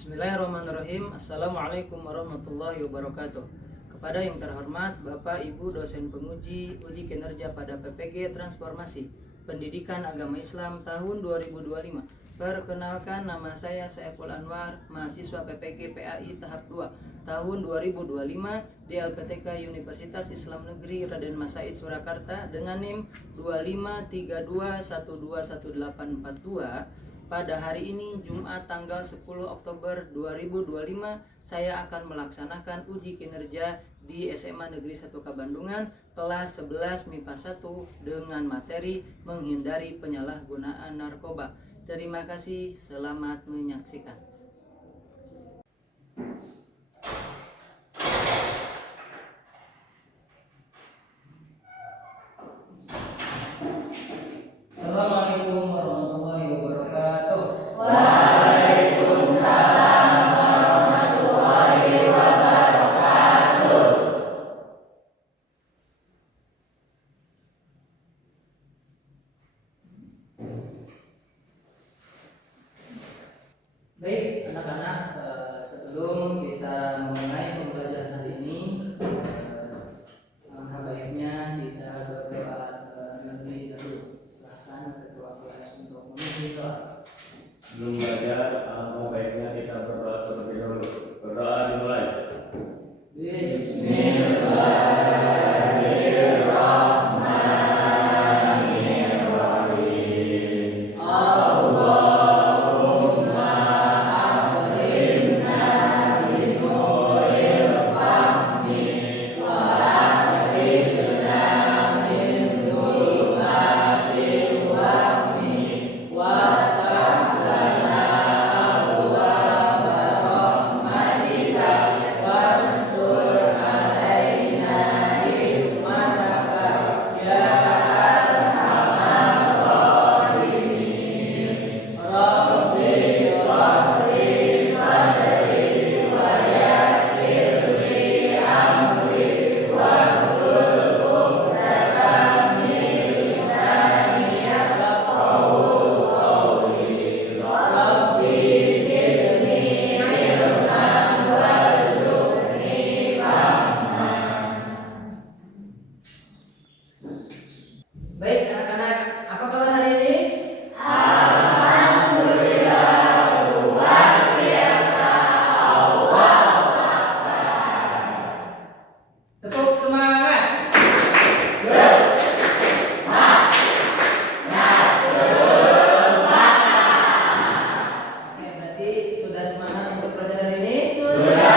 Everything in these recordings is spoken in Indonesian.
Bismillahirrahmanirrahim. Assalamualaikum warahmatullahi wabarakatuh. Kepada yang terhormat Bapak Ibu dosen penguji uji kinerja pada PPG Transformasi Pendidikan Agama Islam tahun 2025. Perkenalkan, nama saya Saiful Anwar, mahasiswa PPG PAI tahap 2 tahun 2025 di LPTK Universitas Islam Negeri Raden Mas Said Surakarta dengan NIM 2532121842. Pada hari ini Jumat tanggal 10 Oktober 2025 saya akan melaksanakan uji kinerja di SMA Negeri 1 Kabandungan kelas 11 MIPA 1 dengan materi menghindari penyalahgunaan narkoba. Terima kasih, selamat menyaksikan. Assalamualaikum warahmatullahi wabarakatuh. Waalaikumsalam warahmatullahi wabarakatuh. Baik anak-anak, sebelum kita memulai pembelajaran hari ini, alangkah baiknya kita berdoa terlebih dahulu. Silahkan ketua kelas untuk memimpin doa. Sebelum belajar, alangkah baiknya kita berdoa terlebih dahulu. Berdoa dimulai. Bismillahirrahmanirrahim. Allahumma akrimna binuril fahmi wa akhrijna min dhulumatil wahmi waftah lana abwaaba rahmatika wansur alaina hikmataka ya arhamar rahimin. Rabbi shrah li sadri wa yassir li amri wahlul 'uqdatam min lisani yafqahu qawli. Rabbi zidni ilman warzuqni fahman. Baik anak-anak, apa kabar hari ini? Alhamdulillah, luar biasa. Allah Tepuk semangat. Oke, berarti sudah semangat untuk belajar hari ini? sudah.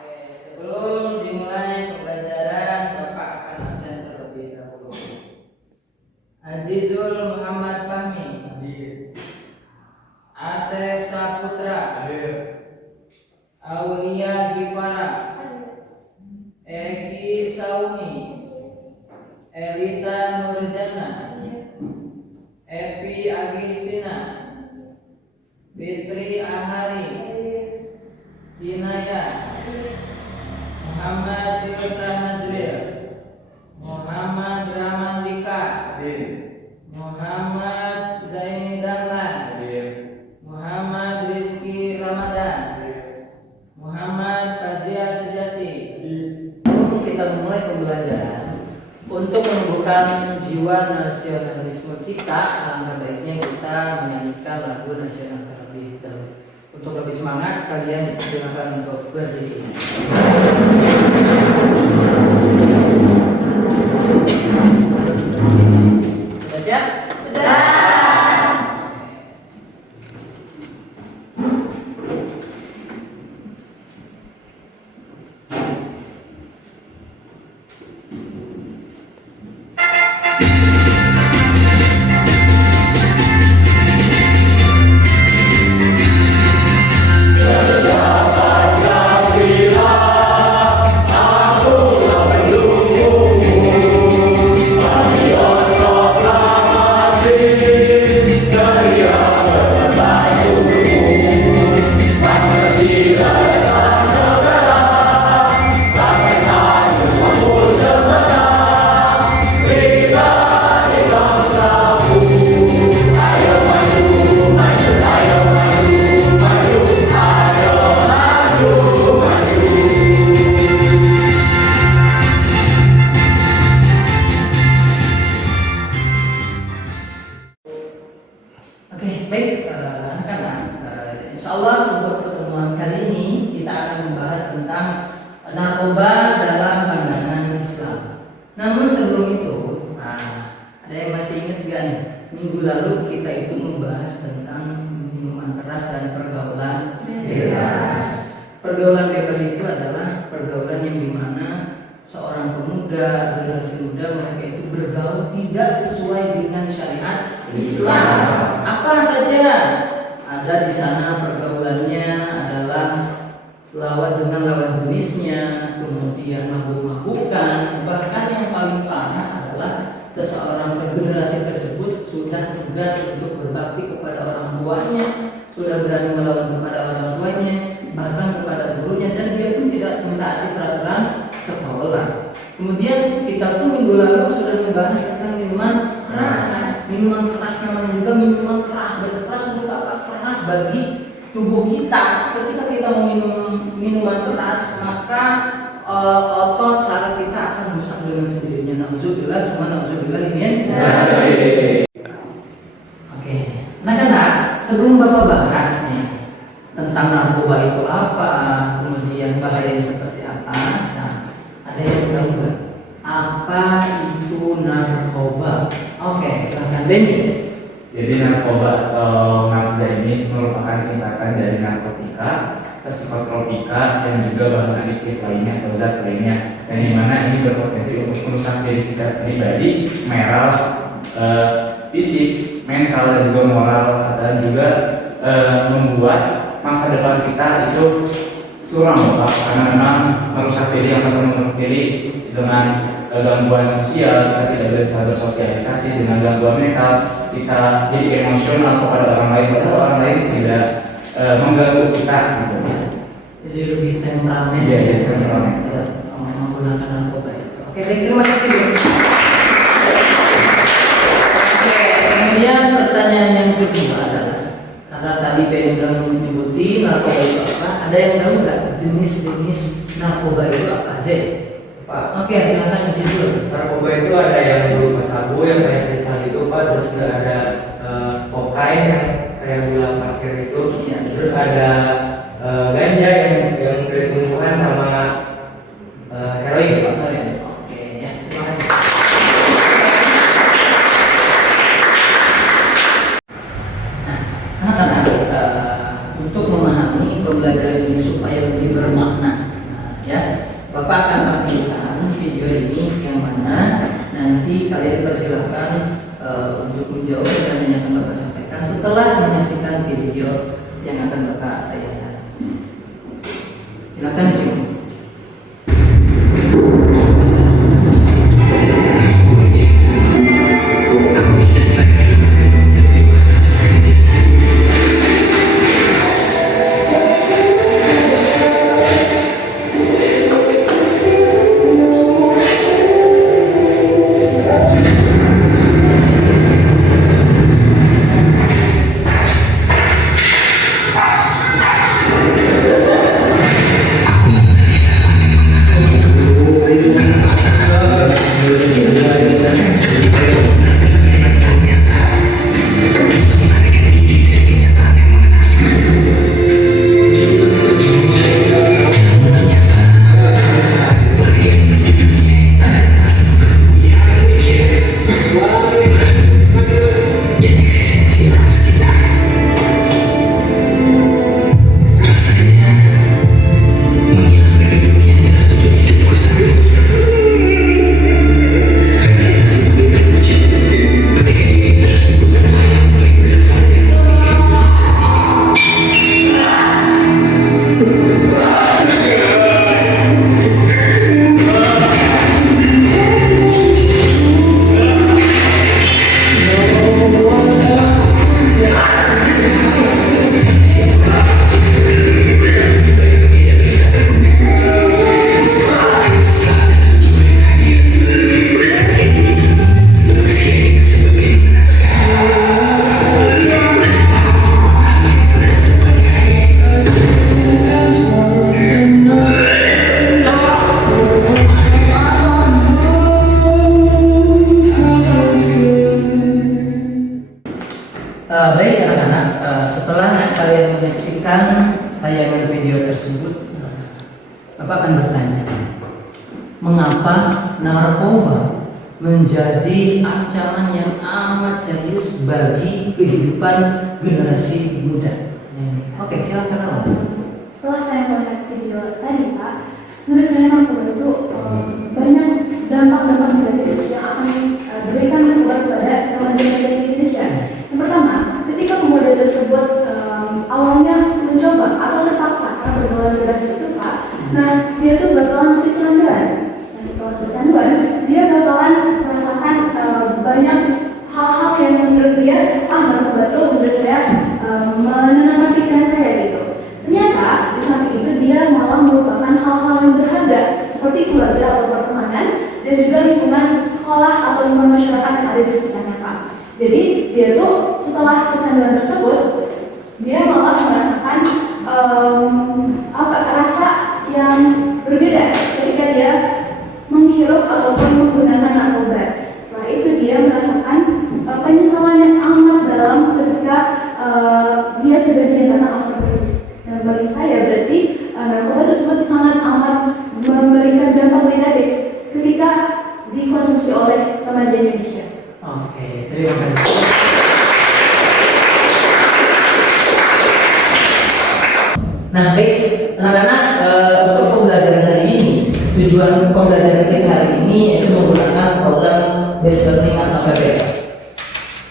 Oke, sebelum dimulai pembelajaran, Bapak akan absen terlebih dahulu. Azizul Muhammad Fahmi, Asep Saputra, Aulia Gifara, Eki Saumi, Elita Nurjana, Epi Agustina, Fitri Ahari, Inaya, Muhammad Yulsa Najril, Muhammad Ramandika, Muhammad Zaini Dahlan, Muhammad Rizky Ramadan, Muhammad Fazia Sejati. Sebelum kita mulai pembelajaran, untuk menumbuhkan jiwa nasionalisme kita, alangkah baiknya kita menyanyikan lagu nasional terlebih dahulu. Untuk lebih semangat, kalian dipersilakan untuk berdiri. Sudah siap? Sudah. Pancasila, baik anak-anak, insya Allah untuk pertemuan kali ini kita akan membahas tentang narkoba dalam pandangan Islam. Namun sebelum itu, ada yang masih ingat gak nih? Minggu lalu kita itu membahas tentang minuman keras dan pergaulan bebas. Pergaulan bebas itu adalah pergaulan yang dimana seorang pemuda, generasi muda, mereka itu bergaul tidak sesuai dengan syariat Islam. Apa saja ada di sana pergaulannya adalah dengan lawan jenisnya, kemudian mabuk-mabukan, bahkan yang paling parah adalah seseorang generasi tersebut sudah enggan untuk berbakti kepada orang tuanya, sudah berani melawan kepada orang tuanya, bahkan kepada gurunya, dan dia pun tidak mentaati peraturan sekolah. Kemudian kita pun minggu lalu sudah membahas tentang minuman keras. Minuman keras namanya juga minuman keras. Keras untuk apa? Keras bagi tubuh kita. Ketika kita mau minum minuman keras, maka otot saraf kita akan rusak dengan sendirinya. Nauzubillah, summa nauzubillah min. Oke. Nah, sebelum Bapak bahas nih tentang narkoba itu apa, kemudian bahayanya seperti apa. Nah, ada yang tahu nggak apa itu narkoba? Oke, silahkan Benny. Jadi narkoba atau nafza ini merupakan singkatan dari narkotika, psikotropika, dan juga bahan adiktif lainnya atau zat lainnya, dan dimana ini berpotensi untuk merusak diri kita pribadi, moral, fisik, mental, dan juga moral, dan juga membuat masa depan kita itu suram, Pak, karena memang merusak diri yang merusak diri dengan gangguan sosial, kita tidak bisa bersosialisasi, dengan gangguan mental, kita jadi emosional kepada orang lain, padahal orang lain tidak mengganggu kita gitu. Jadi lebih temperamen temperamen menggunakan narkoba itu. Oke, baik, terima kasih. Oke, kemudian pertanyaan yang kedua adalah, karena tadi Ben sudah menyebuti narkoba itu apa, ada yang tahu nggak jenis-jenis narkoba itu apa aja? Pak, Oke, silakan isi dulu. narkoba itu ada yang berupa sabu yang kayak kristal itu Pak, terus juga ada kokain yang kayak gula pasir itu, Iya. terus ada ganja yang dari tumbuhan sama heroin Pak. Oke, ya, terima kasih. Nah, anak-anak, untuk memahami pembelajaran ini supaya lebih bermakna, ya, Bapak akan tampilkan video ini yang mana nanti kalian persilahkan untuk menjawab pertanyaan yang akan Bapak sampaikan setelah menyaksikan video yang akan Bapak tayangkan. Silakan disimak. Setelah kalian menyaksikan tayangan video tersebut, Bapak akan bertanya, mengapa narkoba menjadi ancaman yang amat serius bagi kehidupan generasi muda? Oke, silakan awal. Setelah saya melihat video tadi Pak, menurut saya narkoba itu banyak dampak-dampak negatif yang akan diberikan narkoba kepada remaja-remaja di Indonesia. Yang pertama, ketika pemuda tersebut awalnya mencoba atau terpaksa karena pergaulan bebas itu Pak, nah dia tuh bakalan kecanduan. Nah setelah kecanduan, dia bakalan merasakan banyak hal-hal yang menurut dia narkoba itu menurut saya menenangkan pikiran saya gitu. Ternyata di samping itu dia malah merupakan hal-hal yang berharga seperti keluarga atau pertemanan dan juga lingkungan sekolah atau lingkungan masyarakat yang ada di sekitarnya Pak. Jadi dia tuh setelah kecanduan tersebut dia malah merasakan rasa yang berbeda ketika dia menghirup ataupun menggunakan narkoba. Setelah itu dia merasakan penyesalan yang amat dalam ketika dia sudah dinyatakan overdosis. Dan bagi saya berarti narkoba tersebut sangat amat memberikan dampak negatif ketika dikonsumsi oleh remaja Indonesia. Oke, terima kasih. Nah, baik, anak-anak, untuk pembelajaran hari ini, tujuan pembelajaran kita hari ini yaitu menggunakan program Based Learning atau PBL.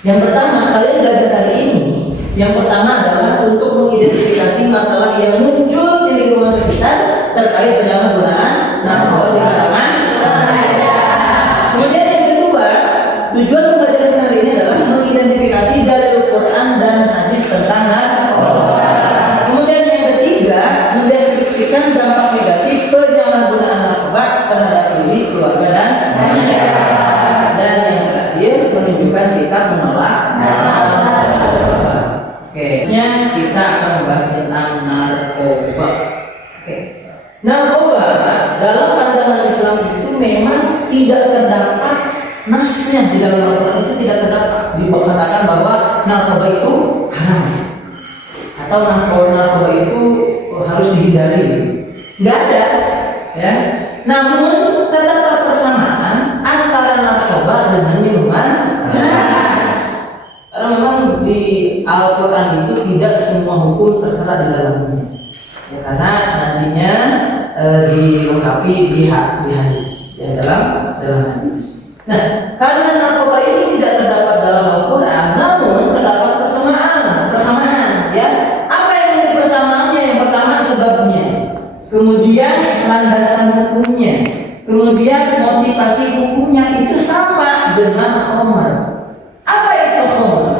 Yang pertama, kalian belajar hari ini, yang pertama adalah untuk mengidentifikasi masalah yang muncul di lingkungan sekitar terkait penyalahgunaan narkoba di kalangan remaja. Kemudian yang kedua, tujuan pembelajaran hari ini adalah mengidentifikasi dalil Quran dan hadis tentang narkoba. Kemudian yang ketiga, mendeskripsikan dampak negatif penyalahgunaan narkoba terhadap diri, keluarga, dan masyarakat. Dan yang terakhir, menunjukkan sikap menolak narkoba. Oke, kita akan membahas tentang narkoba. Oke, narkoba dalam pandangan Islam itu memang tidak terdapat nasnya di dalam Al-Quran, itu tidak terdapat dikatakan bahwa narkoba itu haram atau narkoba itu harus dihindari. Nggak ada, ya. Namun terdapat persamaan antara narkoba dengan minuman keras. Karena memang di Al-Quran itu tidak semua hukum tertera di dalamnya. Ya, karena nantinya dilengkapi di hadis, ya, dalam hadis. Nah, karena narkoba ini tidak terdapat dalam Al-Quran, namun terdapat persamaan, ya. Apa yang menjadi persamaannya? Yang pertama sebabnya, kemudian landasan hukumnya, kemudian motivasi hukumnya itu sama dengan khamr. Apa itu khamr?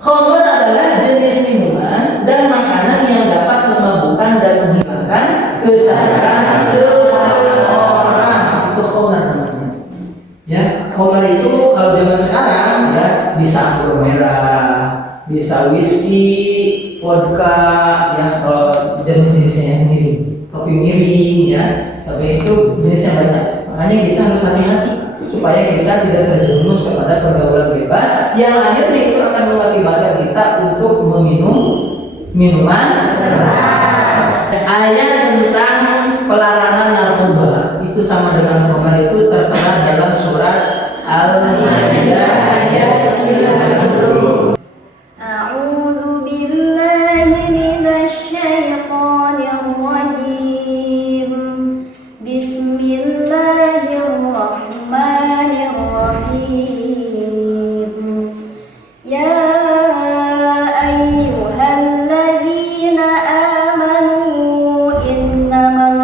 Khamr adalah jenis minuman dan makanan yang dapat memabukkan dan menghilangkan kesadaran seseorang. Itu khamr namanya. Ya, khamr itu kalau zaman sekarang ya bisa anggur merah, bisa whisky, vodka, ya kalau jenis-jenisnya yang miring, kopi miring, ya, tapi itu jenisnya banyak. Makanya kita harus hati-hati supaya kita tidak terjerumus kepada pergaulan bebas yang akhirnya itu akan mengakibatkan kita untuk meminum minuman keras. Ayat tentang pelarangan narkoba itu sama dengan narkoba itu tertera dalam surat Al-Maidah ayat 90. A'udzu billahi minasy syaithanir rajim. Bismillahirrahmanirrahim. Ya ayyuhalladzina amanu innamal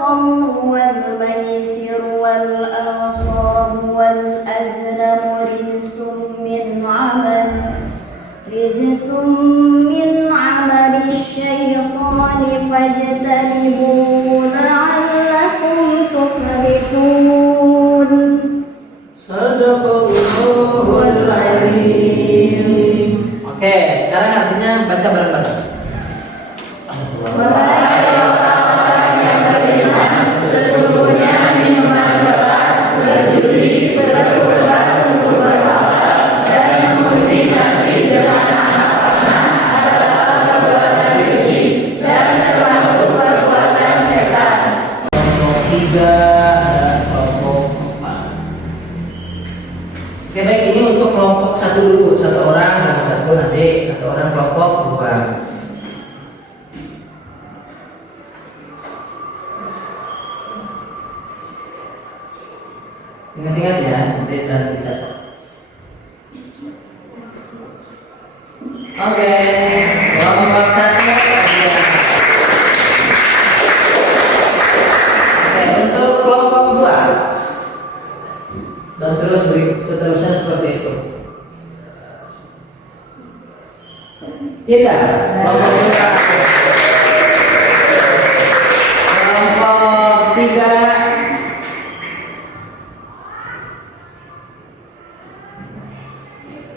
khamru wal maisir wal ansab wal azlam rijsum min amali syaitani fajtanibuhu la'allakum tuflihun. Sadaqallahul Azim. Oke, sekarang artinya baca bareng-bareng. Wahai orang-orang yang beriman, sesungguhnya minuman keras, berjudi, berubah Oke baik, ini untuk kelompok satu dulu, satu orang kelompok satu, nanti satu orang kelompok dua. Ingat-ingat ya, nanti dan dicatat. Oke, kelompok satu. Oke, untuk kelompok dua dan terus seterusnya seperti itu. Tidak, kelompok dua. Kelompok tiga.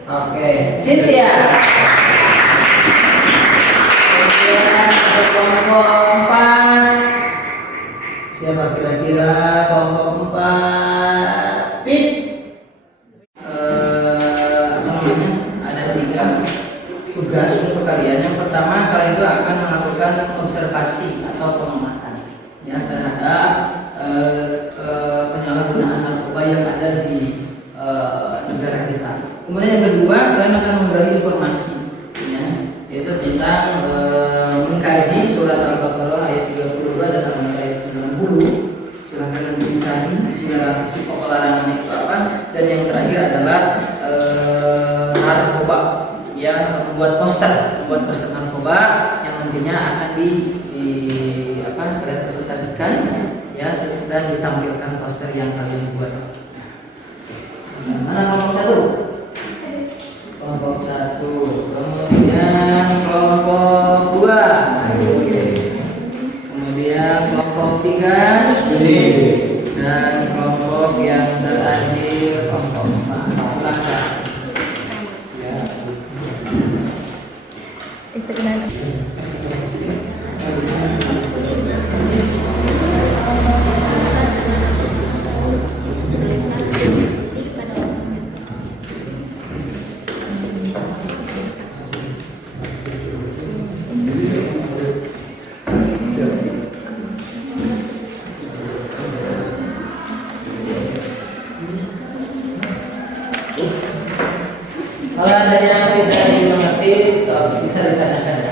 Oke, Cynthia. Kemudian untuk kelompok 4. Siapa kira-kira kelompok 4? Pit. Apa namanya? Ada 3 tugas untuk kalian. Yang pertama, kalian itu akan melakukan observasi atau pengamatan ya terhadap penyalahgunaan narkoba yang ada di negara kita. Kemudian yang kedua, kalian akan menggali informasi ya, yaitu tentang mengkaji surat Al-Baqarah ayat 32 dan ayat 90. Silahkan nanti dicari isi pokok larangannya itu apa. Dan yang terakhir adalah narkoba ya, membuat poster narkoba yang nantinya akan kalian presentasikan ya, dan ditampilkan poster yang kalian buat. Mana kelompok 1? Kelompok 1, kemudian kelompok 2, kemudian kelompok 3, dan kelompok yang terakhir kelompok 4. Silakan. Kalau ada yang tidak dimengerti, bisa ditanyakan.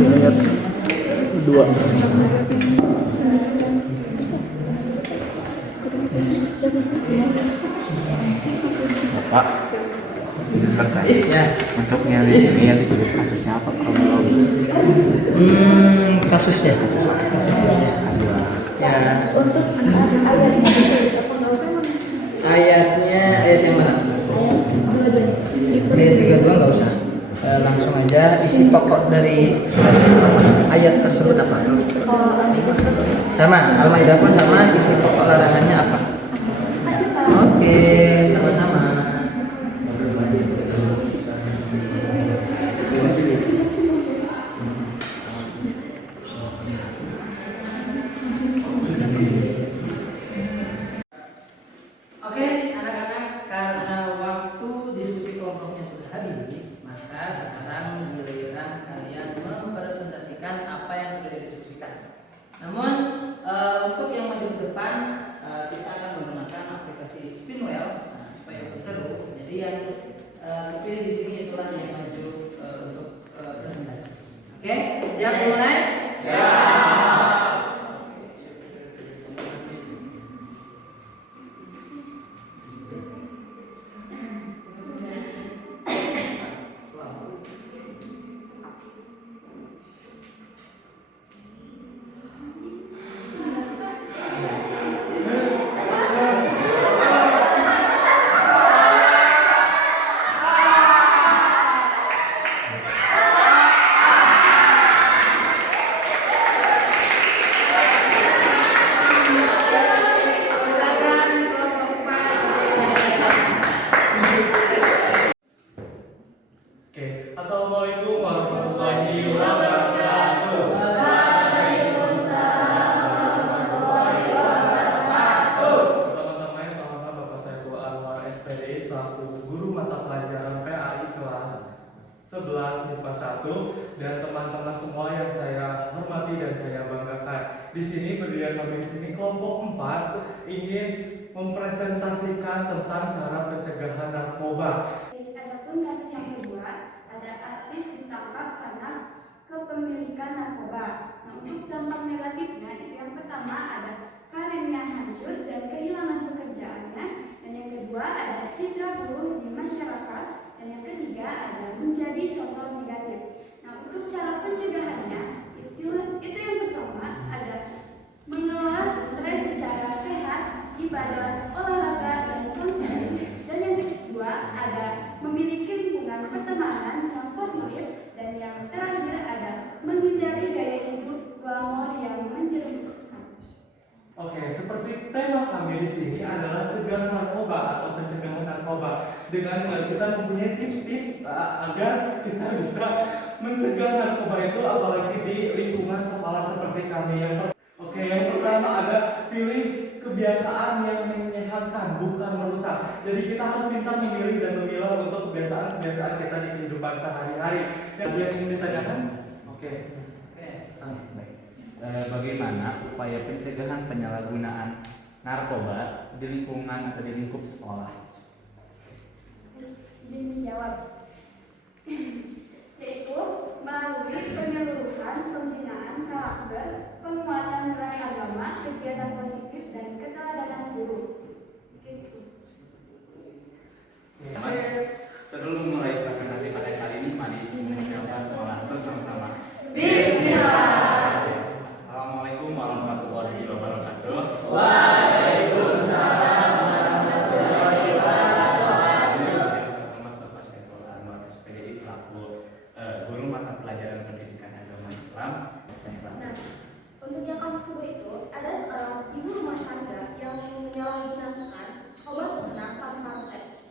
Ayat 2. Pak, terkait Ya. untuk yang di sini yang ditulis kasusnya apa kronologi? Kasusnya. Ya. Ayatnya ayat yang mana? Ayat 32 nggak usah. Langsung aja isi pokok dari surat apa? Ayat tersebut apa? Sama, Al-Maidah pun sama, isi pokok larangannya apa? Oke, sama-sama. Oke, anak-anak, karena waktu diskusi kelompoknya sudah habis, maka sekarang giliran kalian mempresentasikan apa yang sudah didiskusikan. Namun untuk yang maju ke depan, kita akan menggunakan aplikasi Spinwheel supaya lebih seru. Jadi yang terpilih di sini itulah yang maju untuk presentasi. Oke, siap dimulai? Siap. dan teman-teman semua yang saya hormati dan saya banggakan. Di sini berdiri kami di sini kelompok 4 ingin mempresentasikan tentang cara pencegahan narkoba. Adapun kasus yang kedua, ada artis ditangkap karena kepemilikan narkoba. Nah, untuk dampak negatifnya itu yang pertama ada karirnya hancur dan kehilangan pekerjaannya, dan yang kedua ada citra buruk di masyarakat, dan yang ketiga ada menjadi contoh negatif. Nah, untuk cara pencegahannya itu yang pertama ada mengelola stres secara sehat, ibadah, olahraga, dan konseling, dan yang kedua ada memiliki lingkungan pertemanan yang positif, dan yang terakhir ada menghindari gaya hidup glamor yang menjerumuskan. Oke, seperti tema kami di sini adalah cegah narkoba atau pencegahan narkoba. Dengan kita mempunyai tips-tips agar kita bisa mencegah narkoba itu, apalagi di lingkungan sekolah seperti kami. Oke, yang pertama ada pilih kebiasaan yang menyehatkan, bukan merusak. Jadi kita harus pintar memilih dan memilah untuk kebiasaan-kebiasaan kita di kehidupan sehari-hari. Dan yang ingin ditanyakan? Oke. Baik. Bagaimana upaya pencegahan penyalahgunaan narkoba di lingkungan atau di lingkup sekolah? Presiden menjawab, yaitu melalui penyeluruhan pembinaan karakter, penguatan nilai agama, kegiatan positif, dan keteladanan guru. Sebelum mulai presentasi pada kali ini, mari mengucapkan semangat bersama-sama. Bismillah. Assalamualaikum warahmatullahi wabarakatuh. Waalaikumsalam warahmatullahi wabarakatuh. Bapak Saiful Anwar SPDI selaku guru mata pelajaran pendidikan agama Islam. Nah, untuk yang kasus kedua itu ada seorang ibu rumah tangga yang menyalahgunakan obat penenang tanpa resep.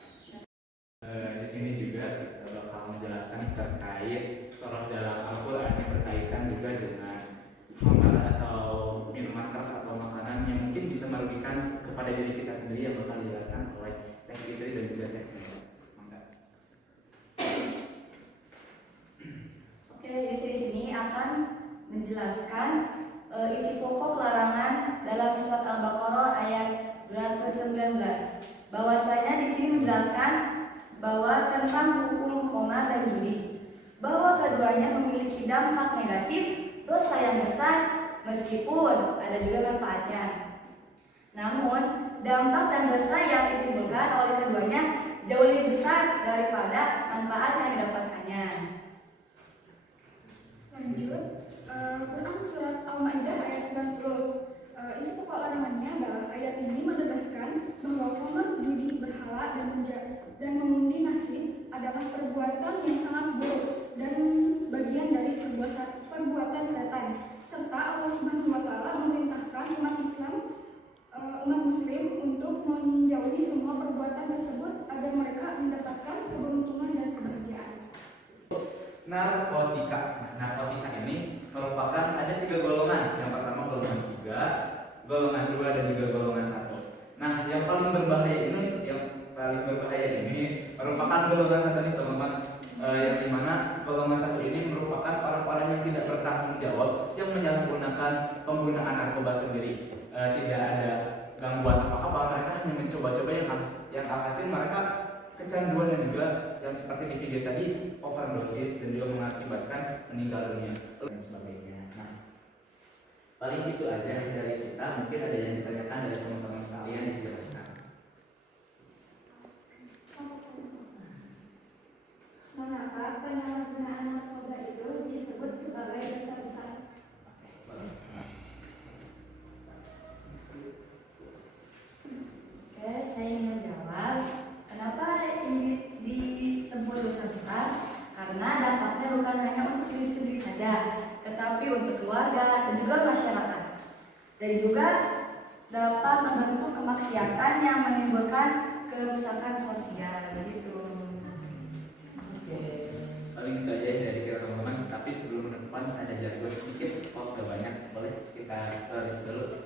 Di sini juga kita bakal menjelaskan terkait sorot dalam Al-Quran yang berkaitan juga dengan khamar atau minuman keras atau makanan yang mungkin bisa merugikan kepada diri kita sendiri, yang bakal dijelaskan oleh Teh Fitri dan juga Teh Sinta. Oke, di sini akan menjelaskan isi pokok larangan dalam surat Al-Baqarah ayat 219. Bahwasanya di sini menjelaskan bahwa tentang hukum khamar dan judi, bahwa keduanya memiliki dampak negatif, dosa yang besar, meskipun ada juga manfaatnya. Namun, dampak dan dosa yang ditimbulkan oleh keduanya jauh lebih besar daripada manfaat yang didapatkannya. Lanjut, Quran surat Al-Maidah ayat 90. Isi pokok larangannya adalah ayat ini menegaskan bahwa khamar, judi, berhala, dan mengundi nasib adalah perbuatan yang sangat buruk dan bagian dari perbuatan setan. Serta Allah Subhanahu wa Ta'ala memerintahkan umat Islam, umat Muslim untuk menjauhi semua perbuatan tersebut agar mereka mendapatkan keberuntungan dan kebahagiaan. Narkotika. Narkotika ini merupakan ada 3 golongan. Yang pertama golongan 3, golongan 2, dan juga golongan 1. Nah, yang paling berbahaya ini merupakan golongan 1 ini, teman-teman. Yang dimana golongan 1 ini merupakan orang-orang yang tidak bertanggung jawab, yang menyalahgunakan penggunaan narkoba sendiri. Tidak ada gangguan apa-apa, mereka hanya mencoba-coba yang alhasil mereka kecanduan, dan juga yang seperti di video tadi overdosis dan juga mengakibatkan meninggal dunia dan sebagainya. Nah, paling itu aja dari kita. Mungkin ada yang ditanyakan dari teman-teman sekalian, silakan. Mengapa penyalahgunaan narkoba itu disebut sebagai dosa besar? Oke, saya ingin menjawab kenapa ini disebut dosa besar. Karena dampaknya bukan hanya untuk diri sendiri saja, tetapi untuk keluarga dan juga masyarakat. Dan juga dapat membentuk kemaksiatan yang menimbulkan kerusakan sosial. Begitu. Paling itu aja dari kita teman-teman. Tapi sebelum menutupan ada jadwal sedikit, udah banyak, boleh kita tulis dulu.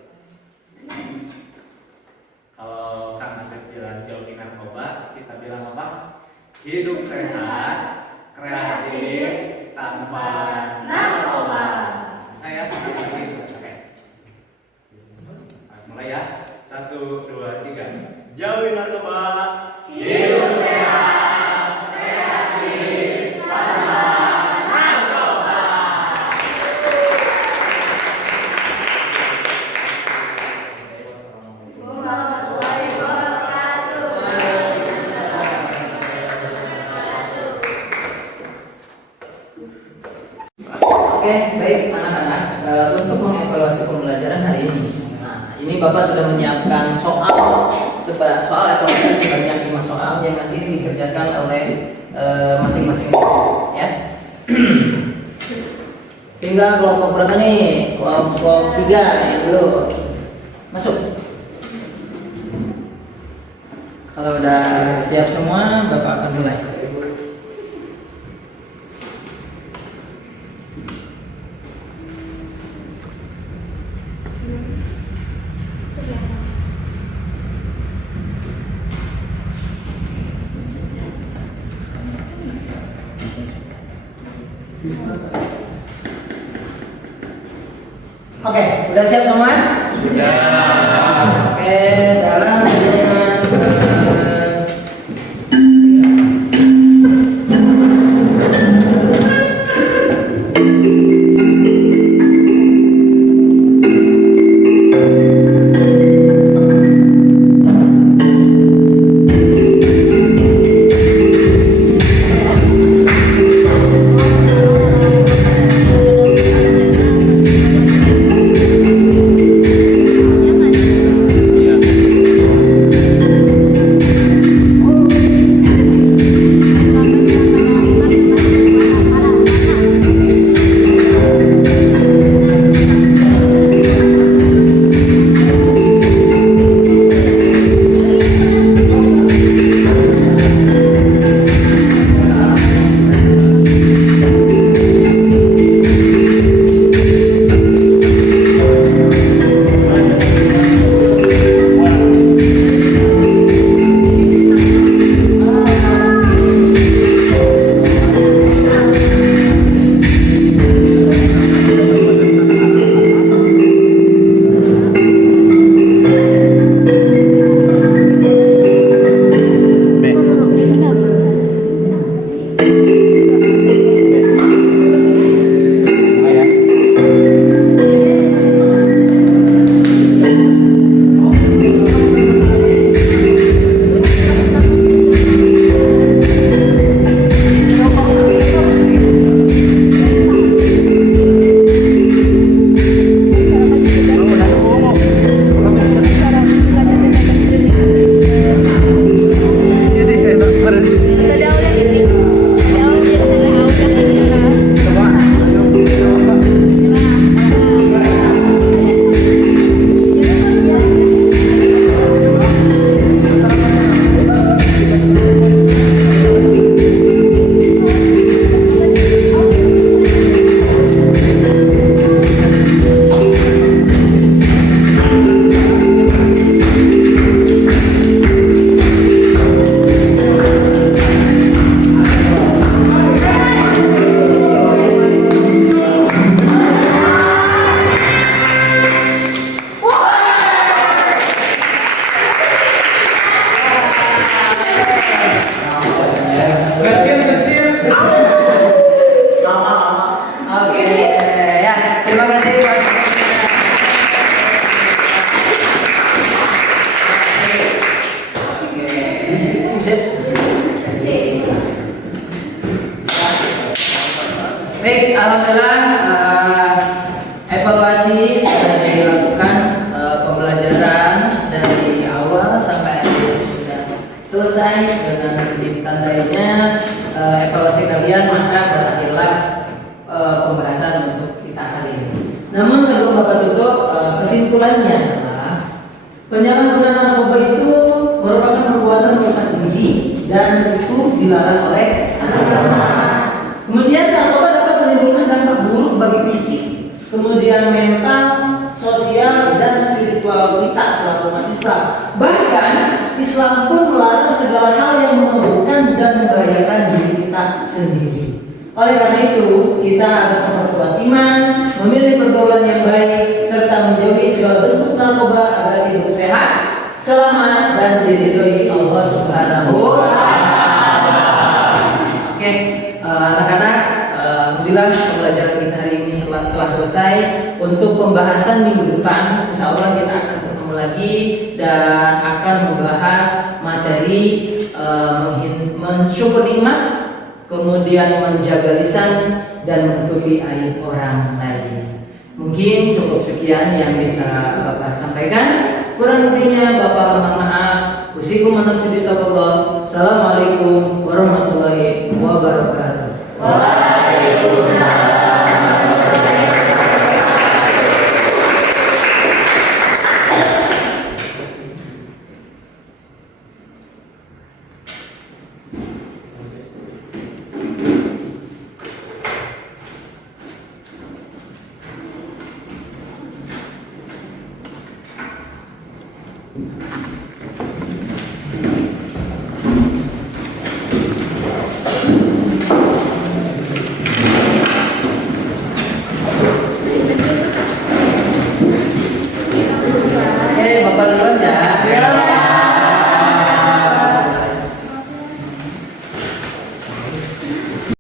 Kalau Kang Asep bilang jauhi narkoba, kita bilang apa? Hidup sehat, kreatif, tanpa narkoba. Saya mulai ya. 1, 2, 3. Jauhi narkoba. Hidup sehat, kreatif, tanpa narkoba. Assalamualaikum warahmatullahi wabarakatuh. Oke, baik anak-anak, untuk mengevaluasi pembelajaran hari ini. Nah, ini Bapak sudah menyiapkan soal evaluasi sebanyak 5 soal yang nanti dikerjakan oleh masing-masing ya. Tinggal kelompok berapa nih? Kelompok 3 yang dulu masuk. Kalau udah siap semua, Bapak akan mulai. Oke, udah siap semua? Ya. Oke, dalam hitungan Baik, alhamdulillah evaluasi sudah dilakukan, pembelajaran dari awal sampai akhir sudah selesai dengan ditandainya evaluasi kalian, maka berakhirlah pembahasan untuk kita hari ini. Namun sebelum Bapak tutup, kesimpulannya adalah penyalahgunaan narkoba itu merupakan perbuatan merusak diri dan itu dilarang oleh agama. Kemudian narkoba dapat menimbulkan dampak buruk bagi fisik, kemudian mental, sosial, dan spiritual kita selaku umat Islam. Bahkan Islam pun melarang segala hal yang memabukkan dan membahayakan diri kita sendiri. Oleh karena itu, kita harus memperkuat iman, memilih pergaulan yang baik, serta menjauhi segala bentuk narkoba agar hidup sehat, selamat, dan diridhoi Allah Subhanahu wa Ta'ala. Oke, anak-anak, alhamdulillah pembelajaran kita hari ini telah selesai. Untuk pembahasan minggu depan, insya Allah kita akan bertemu lagi dan akan membahas materi mensyukur nikmat, kemudian menjaga lisan dan menutupi aib orang lain. Mungkin cukup sekian yang bisa Bapak sampaikan. Kurang lebihnya Bapak mohon maaf. Usikum an nafsi bitaqwallah. Assalamualaikum warahmatullahi wabarakatuh.